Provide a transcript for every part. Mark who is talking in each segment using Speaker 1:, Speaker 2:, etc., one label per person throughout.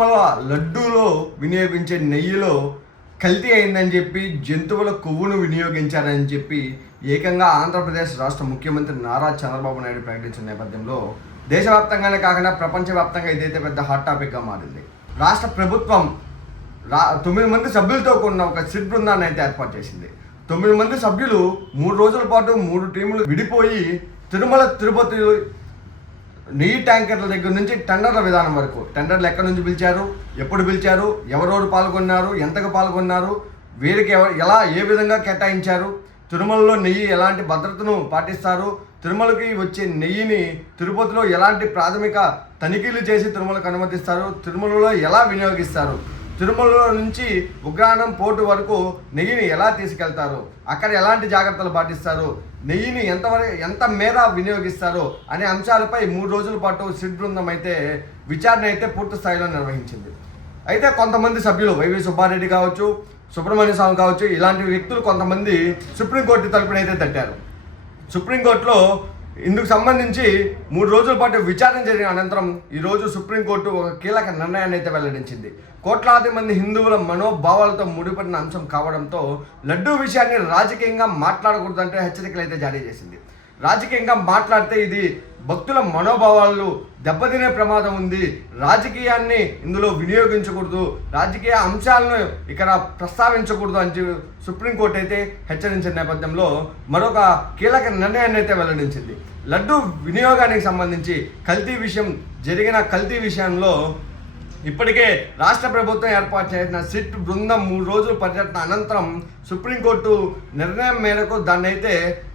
Speaker 1: లడ్డూలో వినియోగించే నెయ్యిలో కల్తీ అయిందని చెప్పి జంతువుల కొవ్వును వినియోగించారని చెప్పి ఏకంగా ఆంధ్రప్రదేశ్ రాష్ట్ర ముఖ్యమంత్రి నారా చంద్రబాబు నాయుడు ప్రకటించిన నేపథ్యంలో దేశవ్యాప్తంగానే కాకుండా ప్రపంచవ్యాప్తంగా ఇదైతే పెద్ద హాట్ టాపిక్గా మారింది. రాష్ట్ర ప్రభుత్వం రా తొమ్మిది మంది సభ్యులతో కూడిన ఒక సిట్ బృందాన్ని అయితే ఏర్పాటు చేసింది. తొమ్మిది మంది సభ్యులు మూడు రోజుల పాటు మూడు టీములు విడిపోయి తిరుమల తిరుపతి నెయ్యి ట్యాంకర్ల దగ్గర నుంచి టెండర్ల విధానం వరకు. టెండర్లు ఎక్కడి నుంచి పిలిచారు? ఎప్పుడు పిలిచారు? ఎవరెవరు పాల్గొన్నారు? ఎంతగా పాల్గొన్నారు? వీరికి ఎవరు ఎలా ఏ విధంగా కేటాయించారు? తిరుమలలో నెయ్యి ఎలాంటి భద్రతను పాటిస్తారు? తిరుమలకి వచ్చే నెయ్యిని తిరుపతిలో ఎలాంటి ప్రాథమిక తనిఖీలు చేసి తిరుమలకు అనుమతిస్తారు? తిరుమలలో ఎలా వినియోగిస్తారు? తిరుమలలో నుంచి ఉగ్రాణం పోర్టు వరకు నెయ్యిని ఎలా తీసుకెళ్తారు? అక్కడ ఎలాంటి జాగ్రత్తలు పాటిస్తారు? నెయ్యిని ఎంతవరకు ఎంత మేర వినియోగిస్తారు? అనే అంశాలపై మూడు రోజుల పాటు సిడ్ బృందం అయితే విచారణ అయితే పూర్తి స్థాయిలో నిర్వహించింది. అయితే కొంతమంది సభ్యులు వైవి సుబ్బారెడ్డి కావచ్చు సుబ్రహ్మణ్య స్వామి కావచ్చు ఇలాంటి వ్యక్తులు కొంతమంది సుప్రీంకోర్టు తలుపునైతే తట్టారు. సుప్రీంకోర్టులో ఇందుకు సంబంధించి మూడు రోజుల పాటు విచారణ జరిగిన అనంతరం ఈరోజు సుప్రీంకోర్టు ఒక కీలక నిర్ణయాన్ని అయితే వెల్లడించింది. కోట్లాది మంది హిందువుల మనోభావాలతో ముడిపడిన అంశం కావడంతో లడ్డూ విషయాన్ని రాజకీయంగా మాట్లాడకూడదంటే హెచ్చరికలు అయితే జారీ చేసింది. రాజకీయంగా మాట్లాడితే ఇది భక్తుల మనోభావాలు దెబ్బతినే ప్రమాదం ఉంది. రాజకీయాన్ని ఇందులో వినియోగించకూడదు. రాజకీయ అంశాలను ఇక్కడ ప్రస్తావించకూడదు అని సుప్రీంకోర్టు అయితే హెచ్చరించిన నేపథ్యంలో మరొక కీలక నిర్ణయాన్ని అయితే వెల్లడించింది. లడ్డు వినియోగానికి సంబంధించి కల్తీ విషయం జరిగిన కల్తీ విషయంలో ఇప్పటికే రాష్ట్ర ప్రభుత్వం ఏర్పాటు చేసిన సిట్ బృందం మూడు రోజులు పర్యటన అనంతరం సుప్రీంకోర్టు నిర్ణయం మేరకు దాన్ని అయితే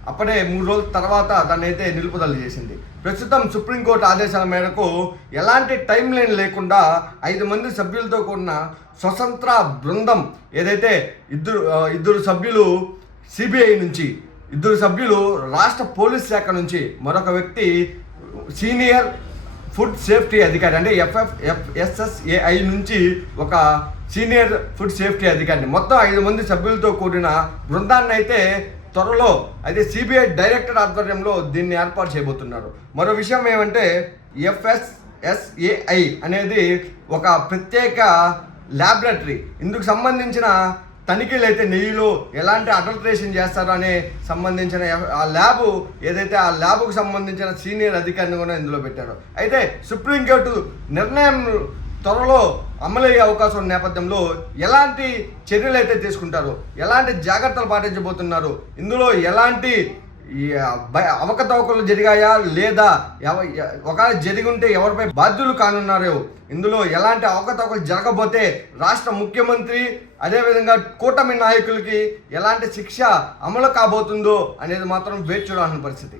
Speaker 1: అప్పుడే మూడు రోజుల తర్వాత దాన్ని అయితే నిలుపుదల చేసింది. ప్రస్తుతం సుప్రీంకోర్టు ఆదేశాల మేరకు ఎలాంటి టైం లైన్ లేకుండా ఐదు మంది సభ్యులతో కూడిన స్వతంత్ర బృందం ఏదైతే ఇద్దరు ఇద్దరు సభ్యులు సిబిఐ నుంచి ఇద్దరు సభ్యులు రాష్ట్ర పోలీస్ శాఖ నుంచి మరొక వ్యక్తి సీనియర్ ఫుడ్ సేఫ్టీ అధికారి అంటే ఎఫ్ఎఫ్ ఎఫ్ఎస్ఎస్ఏఐ నుంచి ఒక సీనియర్ ఫుడ్ సేఫ్టీ అధికారిని. మొత్తం ఐదు మంది సభ్యులతో కూడిన బృందాన్ని అయితే త్వరలో అయితే సిబిఐ డైరెక్టర్ ఆధ్వర్యంలో దీన్ని ఏర్పాటు చేయబోతున్నారు. మరో విషయం ఏమంటే ఎఫ్ఎస్ఎస్ఏఐ అనేది ఒక ప్రత్యేక ల్యాబొరేటరీ ఇందుకు సంబంధించిన తనిఖీలు అయితే నెయ్యిలో ఎలాంటి అడల్ట్రేషన్ చేస్తారో అనే సంబంధించిన ఆ ల్యాబ్ ఏదైతే ఆ ల్యాబ్కు సంబంధించిన సీనియర్ అధికారిని కూడా ఇందులో పెట్టారు. అయితే సుప్రీంకోర్టు నిర్ణయం త్వరలో అమలయ్యే అవకాశం ఉన్న నేపథ్యంలో ఎలాంటి చర్యలు అయితే తీసుకుంటారు? ఎలాంటి జాగ్రత్తలు పాటించబోతున్నారు? ఇందులో ఎలాంటి ఈ అవకతవకలు జరిగాయా లేదా? ఒకవేళ జరిగి ఉంటే ఎవరిపై బాధ్యులు కానున్నారో? ఇందులో ఎలాంటి అవకతవకలు జరగబోతే రాష్ట్ర ముఖ్యమంత్రి అదేవిధంగా కూటమి నాయకులకి ఎలాంటి శిక్ష అమలు కాబోతుందో అనేది మాత్రం వేచి చూడాల్సిన పరిస్థితి.